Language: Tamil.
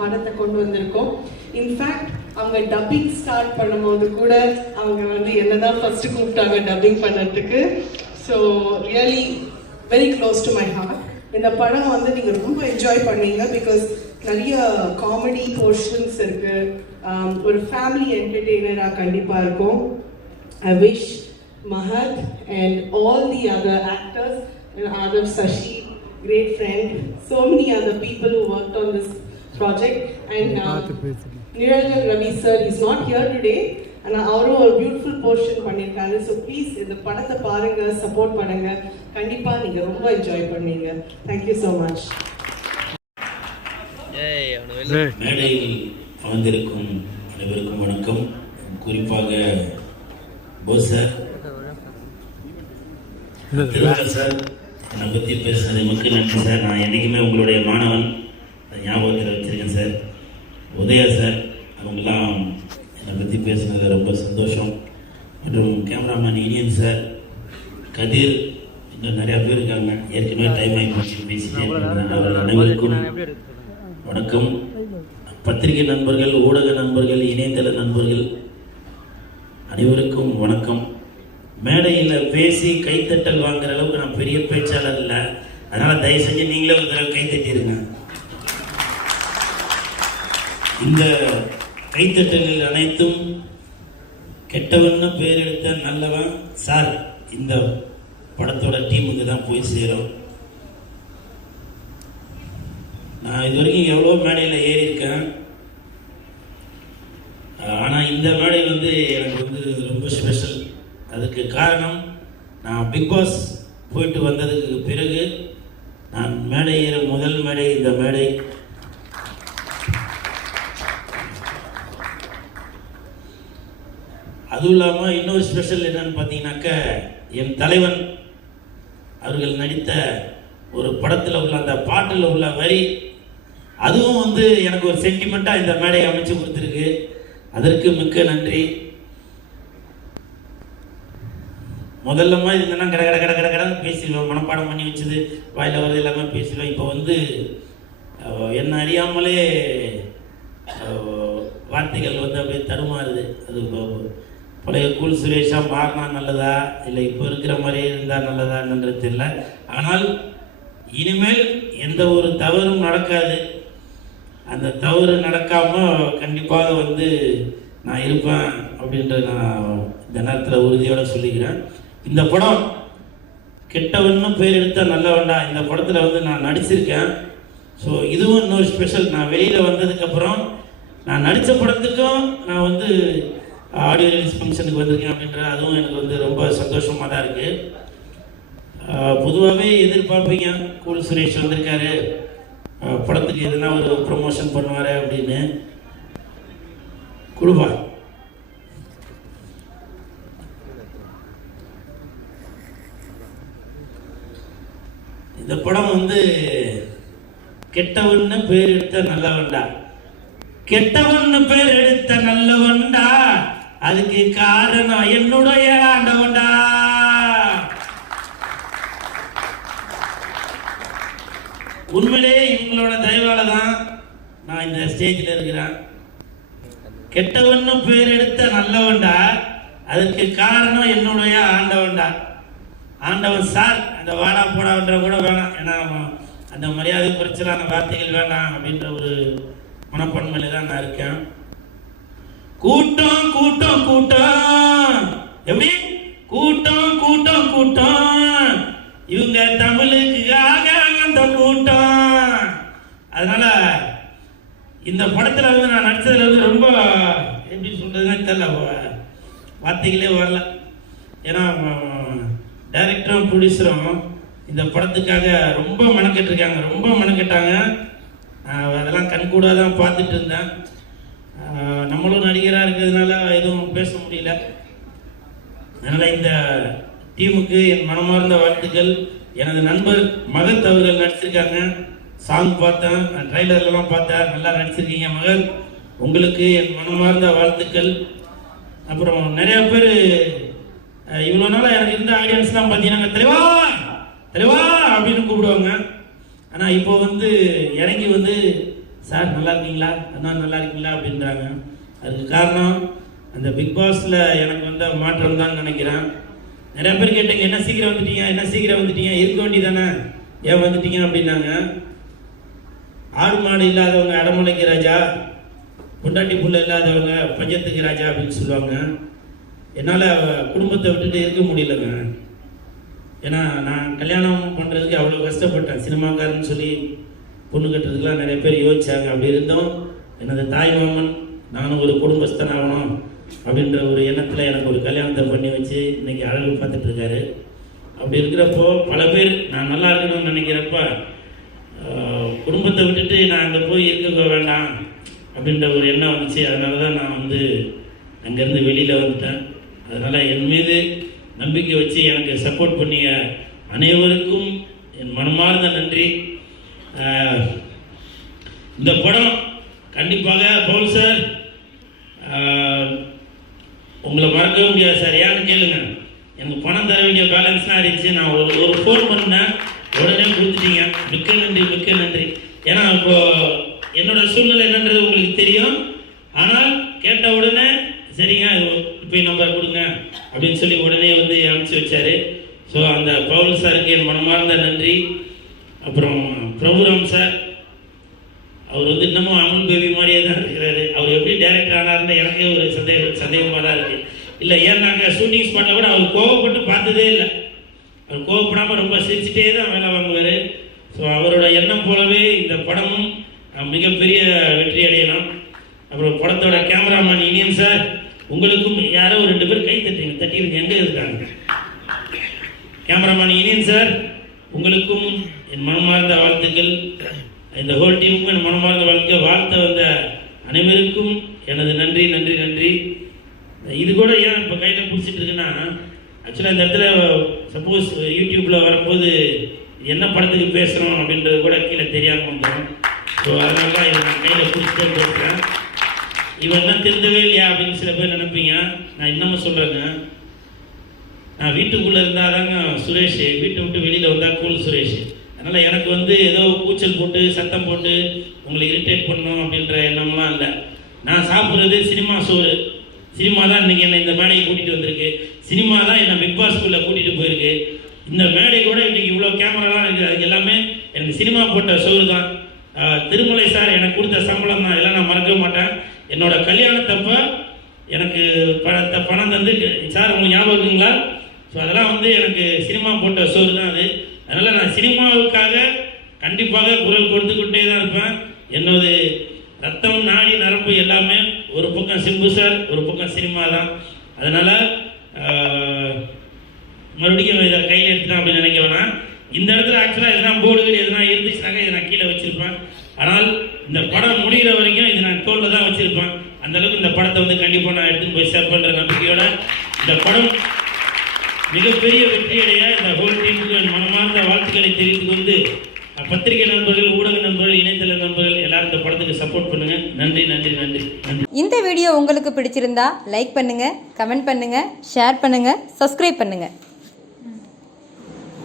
படத்தை கொண்டு வந்திருக்கோம். இன்ஃபேக்ட் அவங்க டப்பிங் ஸ்டார்ட் பண்ணும்போது கூட அவங்க வந்து என்னதான் ஃபர்ஸ்ட் கூப்பிட்டாங்க டப்பிங் பண்ணுறதுக்கு so really very close to my heart இந்த படம் வந்து நீங்க ரொம்ப என்ஜாய் பண்ணீங்க பிகாஸ் நிறைய காமெடி போர்ஷன்ஸ் இருக்கு. Um, ஒரு ஃபேமிலி என்டர்டெய்னராக கண்டிப்பாக இருக்கும். I wish Mahat and all the other actors other Shashi great friend so many other people who worked on this project. And um, Niranjan Ravi sir is not here today. ஆனா அவரும் ஒரு பியூட்டிஃபுல் போர்ஷன் பண்ணியிருக்காரு ஸோ ப்ளீஸ் இந்த படத்தை பாருங்க சப்போர்ட் பண்ணுங்க. கண்டிப்பா நீங்க ரொம்ப என்ஜாய் பண்ணீங்க தேங்க்யூ ஸோ மச் மேடையில் அமர்ந்திருக்கும் அனைவருக்கும் வணக்கம். குறிப்பாக போஸ் சார். சார் என்னை பற்றி பேசுனது மிக்க நன்றி சார். நான் என்றைக்குமே உங்களுடைய மாணவன். ஞாபகத்தில் சார். உதயா சார் அவங்கெல்லாம் என்னை பற்றி பேசுனது ரொம்ப சந்தோஷம். மற்றும் கேமராமேன் இனியன் சார் கதிர் இன்னும் நிறையா பேர் இருக்காங்க. ஏற்கனவே டைம் ஆகி போச்சு பேசிட்டே அவர்கள் அனைவருக்கும் வணக்கம். பத்திரிகை நண்பர்கள் ஊடக நண்பர்கள் இணையதள நண்பர்கள் அனைவருக்கும் வணக்கம். மேடையில் பேசி கைத்தட்டல் வாங்குற அளவுக்கு நான் பெரிய பேச்சாளர் இல்லை. அதனால் தயவு செஞ்சு நீங்களே ஒரு தடவை கைத்தட்டிருங்க. இந்த கைத்தட்டல்கள் அனைத்தும் கெட்டவன்னு பேர் எடுத்த நல்லவன் சார் இந்த படத்தோட டீமுக்கு தான் போய் சேரும். நான் இது வரைக்கும் எவ்வளோ மேடையில் ஏறியிருக்கேன். ஆனால் இந்த மேடை வந்து எனக்கு வந்து ரொம்ப ஸ்பெஷல் அதுக்கு காரணம் நான் பிக் பாஸ் போயிட்டு வந்ததுக்கு பிறகு நான் மேடை ஏற முதல் மேடை இந்த மேடை. அதுவும் இல்லாமல் இன்னொரு ஸ்பெஷல் என்னன்னு பார்த்தீங்கன்னாக்க என் தலைவன் அவர்கள் நடித்த ஒரு படத்தில் உள்ள அந்த பாட்டில் உள்ள வரி அதுவும் வந்து எனக்கு ஒரு சென்டிமெண்ட்டாக இந்த மேடையை அமைச்சு கொடுத்துருக்கு. அதற்கு மிக்க நன்றி. முதல்லமா இருந்தேன்னா கட கட கட கட கடன்னு பேசிடுவேன் மனப்பாடம் பண்ணி வச்சது வாயில் வரது எல்லாமே பேசிடுவேன் இப்போ வந்து என்ன அறியாமலே வார்த்தைகள் வந்து அப்படியே தடுமாறுது. அது இப்போ பழைய கூல் சுரேஷா மாறினா நல்லதா? இல்லை இப்போ இருக்கிற மாதிரியே இருந்தால் நல்லதான்ன்றது தெரியல. ஆனால் இனிமேல் எந்த ஒரு தவறும் நடக்காது. அந்த தவறு நடக்காம கண்டிப்பாக வந்து நான் இருப்பேன் அப்படின்ற நான் இந்த நேரத்தில் உறுதியோட சொல்லிக்கிறேன். இந்த படம் கெட்டவன்னு பேர் எடுத்தால் நல்லவன்டா. இந்த படத்தில் வந்து நான் நடிச்சிருக்கேன். ஸோ இதுவும் இன்னொரு ஸ்பெஷல் நான் வெளியில் வந்ததுக்கப்புறம் நான் நடித்த படத்துக்கும் நான் வந்து ஆடியோ ரிலீஸ் ஃபங்க்ஷனுக்கு வந்திருக்கேன் அப்படின்ற அதுவும் எனக்கு வந்து ரொம்ப சந்தோஷமாக தான் இருக்குது பொதுவாகவே எதிர்பார்ப்பீங்க. கூல் சுரேஷ் வந்திருக்காரு. படத்துக்கு எதுனா ஒரு ப்ரொமோஷன் பண்ணுவார் அப்படின்னு. கொடுப்பா. இந்த படம் வந்து கெட்டவன்னு பேர் எடுத்த நல்லவன்டா. கெட்டவன்னு பேர் எடுத்த நல்லவன்டா. அதுக்கு காரணம் என்னுடைய ஆண்டவன்டா. உண்மையிலேயே இவங்களோட தயவால தான் நான் இந்த ஸ்டேஜில் இருக்கிறேன். கெட்டவன்னு பேர் எடுத்த நல்லவன்டா அதுக்கு காரணம் என்னுடைய ஆண்டவன்டா. ஆண்டவன் சார் அந்த வாடா போடான்ற கூட வேணாம். ஏன்னா அந்த மரியாதை குறைச்சலான வார்த்தைகள் வேண்டாம் அப்படின்ற ஒரு மனப்பான்மையில தான் நான் இருக்கேன். கூட்டம் கூட்டம் கூட்டம். எப்படி? கூட்டம் கூட்டம் கூட்டம். இவங்க தமிழுக்காக அந்த கூட்டம். அதனால இந்த படத்தில் வந்து நான் நடித்ததில் வந்து ரொம்ப எப்படி சொல்கிறதுன்னு தெரியல. வார்த்தைகளே வரல. ஏன்னா டைரக்டரும் ப்ரொடியூசரும் இந்த படத்துக்காக ரொம்ப மெனக்கெட்டிருக்காங்க. ரொம்ப மெனக்கெட்டாங்க. அதெல்லாம் கண்கூடாக தான் பார்த்துட்டு இருந்தேன். நம்மளும் நடிகராக இருக்கிறதுனால எதுவும் பேச முடியல. அதனால் இந்த டீமுக்கு என் மனமார்ந்த வாழ்த்துக்கள். எனது நண்பர் மகத் அவர்கள் நடிச்சிருக்காங்க. சாங் பார்த்தேன். ட்ரைலர்லாம் பார்த்தேன். நல்லா நடிச்சிருக்கீங்க மகன். உங்களுக்கு என் மனமார்ந்த வாழ்த்துக்கள். அப்புறம் நிறைய பேர் இவ்வளோ நாளாக எனக்கு இருந்த ஆடியன்ஸ்லாம் பார்த்தீங்கன்னா தெளிவா தெளிவா அப்படின்னு கூப்பிடுவாங்க. ஆனால் இப்போ வந்து இறங்கி வந்து சார் நல்லா இருக்கீங்களா? அதான் நல்லா இருக்கீங்களா? அப்படின்றாங்க. அதுக்கு காரணம் அந்த பிக் பாஸில் எனக்கு வந்த மாற்றம் தான் நினைக்கிறேன். நிறைய பேர் கேட்டீங்க என்ன சீக்கிரம் வந்துட்டீங்க? என்ன சீக்கிரம் வந்துட்டீங்க? இருக்க வேண்டியதானே? ஏன் வந்துட்டீங்க? அப்படின்னாங்க. ஆறு மாடு இல்லாதவங்க அடமுளைக்கு ராஜா. பொண்டாட்டி புள்ள இல்லாதவங்க பஞ்சத்துக்கு ராஜா அப்படின்னு சொல்லுவாங்க. என்னால் குடும்பத்தை விட்டுட்டு இருக்க முடியலங்க. ஏன்னா நான் கல்யாணம் பண்ணுறதுக்கு அவ்வளோ கஷ்டப்பட்டேன். சினிமாக்காரன்னு சொல்லி பொண்ணு கட்டுறதுக்கெலாம் நிறைய பேர் யோசிச்சாங்க. அப்படி இருந்தோம் எனது தாய் மாமன் நானும் ஒரு குடும்பஸ்தன் ஆகணும் அப்படின்ற ஒரு எண்ணத்தில் எனக்கு ஒரு கல்யாணத்தை பண்ணி வச்சு இன்னைக்கு அழகு பார்த்துட்டு இருக்காரு. அப்படி இருக்கிறப்போ பல பேர் நான் நல்லா இருக்கணும்னு நினைக்கிறப்ப குடும்பத்தை விட்டுட்டு நான் அங்கே போய் இருக்க வேண்டாம் அப்படின்ற ஒரு எண்ணம் வந்துச்சு. அதனால தான் நான் வந்து அங்கேருந்து வெளியில் வந்துட்டேன். அதனால் என் மீது நம்பிக்கை வச்சு எனக்கு சப்போர்ட் பண்ணிய அனைவருக்கும் என் மனமார்ந்த நன்றி. இந்த படம் கண்டிப்பாக பவுல் சார் உங்களை மறக்கவே முடியாது சார். ஏன்னு கேளுங்க. எனக்கு பணம் தர வேண்டிய பேலன்ஸ்லாம் இருந்துச்சு. நான் ஒரு ஒரு ஃபோன் பண்ணேன் உடனே கொடுத்துட்டீங்க. மிக்க நன்றி மிக்க நன்றி. ஏன்னா இப்போ என்னோட சூழ்நிலை என்னன்றது உங்களுக்கு தெரியும். ஆனால் கேட்ட உடனே சரிங்க இப்போ நம்பர் கொடுங்க அப்படின்னு சொல்லி உடனே வந்து அனுப்பிச்சி வச்சாரு. ஸோ அந்த பவுல் சாருக்கு என் மனமார்ந்த நன்றி. அப்புறம் பிரபுராம் சார் அவர் வந்து இன்னமும் அமுல் பேபி மாதிரியே தான் இருக்கிறாரு. அவர் எப்படி டைரக்ட் ஆனார்னு எனக்கே ஒரு சந்தேகம் சந்தேகமாக தான் இருக்கு. இல்லை ஏன் நாங்கள் ஷூட்டிங் ஸ்பாட்டில் கூட அவர் கோவப்பட்டு பார்த்ததே இல்லை. அவர் கோவப்படாமல் ரொம்ப சிரிச்சுட்டே தான் வேலை வாங்குவார். ஸோ அவரோட எண்ணம் போலவே இந்த படமும் மிகப்பெரிய வெற்றி அடையணும் அப்புறம் படத்தோட கேமராமேன் இனியன் சார் உங்களுக்கும் யாரோ ரெண்டு பேர் கை தட்டி தட்டிடுங்க எங்கே இருக்காங்க? கேமராமேன் இனியன் சார் உங்களுக்கும் என் மனமார்ந்த வாழ்த்துக்கள். இந்த ஹோல் டீமுக்கும் என் மனமார்ந்த வாழ்க்கை வாழ்த்த வந்த அனைவருக்கும் எனது நன்றி நன்றி நன்றி. இது கூட ஏன் இப்போ கையில் பிடிச்சிட்டு இருக்குன்னா ஆக்சுவலாக இந்த இடத்துல சப்போஸ் யூடியூப்பில் வரும்போது என்ன படத்துக்கு பேசுகிறோம் அப்படின்றது கூட கீழே தெரியாமல் வந்துடும் ஸோ அதனால தான் இதை நான் கையில் பிடிச்சிட்டே பேசுகிறேன் இவன் தான் திருந்தவே இல்லையா அப்படின்னு சில பேர் நினைப்பீங்க. நான் இன்னமும் சொல்கிறேங்க நான் வீட்டுக்குள்ளே இருந்தால் தாங்க சுரேஷ் வீட்டை விட்டு வெளியில் வந்தால் கூல் சுரேஷ். அதனால் எனக்கு வந்து ஏதோ கூச்சல் போட்டு சத்தம் போட்டு உங்களை இரிட்டேட் பண்ணணும் அப்படின்ற எண்ணம்லாம் இல்லை. நான் சாப்பிட்றது சினிமா சோறு. சினிமா தான் இன்றைக்கி என்னை இந்த மேடையை கூட்டிகிட்டு வந்திருக்கு. சினிமா தான் என்னை பிக் பாஸ் ஸ்கூலில் கூட்டிகிட்டு போயிருக்கு. இந்த மேடை கூட இன்றைக்கி இவ்வளோ கேமராலாம் இருக்குது அதுக்கு எல்லாமே எனக்கு சினிமா போட்ட சோறு தான். திருமலை சார் எனக்கு கொடுத்த சம்பளம் தான். இதெல்லாம் நான் மறக்கவே மாட்டேன். என்னோட கல்யாணத்தப்ப எனக்கு பணத்தை பணம் தந்து சார் உங்களுக்கு ஞாபகம் இருக்குங்களா? ஸோ அதெல்லாம் வந்து எனக்கு சினிமா போட்ட சோறு தான் அது. அதனால் நான் சினிமாவுக்காக கண்டிப்பாக குரல் கொடுத்துக்கிட்டே தான் இருப்பேன். என்னோட ரத்தம் நாடி நரம்பு எல்லாமே ஒரு பக்கம் சிம்பு சார் ஒரு பக்கம் சினிமா தான். அதனால் மறுபடியும் இதை கையில் எடுத்துட்டேன் அப்படின்னு நினைக்க வேணாம். இந்த இடத்துல ஆக்சுவலாக எதனா போர்டுகள் எதனா இருந்துச்சுனாக்க இதை நான் கீழே வச்சுருப்பேன். ஆனால் இந்த படம் முடிகிற வரைக்கும் இது நான் தோல்ல தான் வச்சிருப்பேன். அந்தளவுக்கு இந்த படத்தை வந்து கண்டிப்பாக நான் எடுத்துன்னு போய் சேர் பண்ணுற நம்பிக்கையோட. இந்த படம் மிகப்பெரிய வெற்றியடைய இந்த ஹோல் டீமுக்கு என் மனமார்ந்த வாழ்த்துக்களை தெரிவித்துக் கொண்டு பத்திரிகை நண்பர்கள் ஊடக நண்பர்கள் இணையதள நண்பர்கள் எல்லாரும் இந்த படத்துக்கு சப்போர்ட் பண்ணுங்க. நன்றி நன்றி நன்றி நன்றி. இந்த வீடியோ உங்களுக்கு பிடிச்சிருந்தா லைக் பண்ணுங்க கமெண்ட் பண்ணுங்க ஷேர் பண்ணுங்க சப்ஸ்கிரைப் பண்ணுங்க.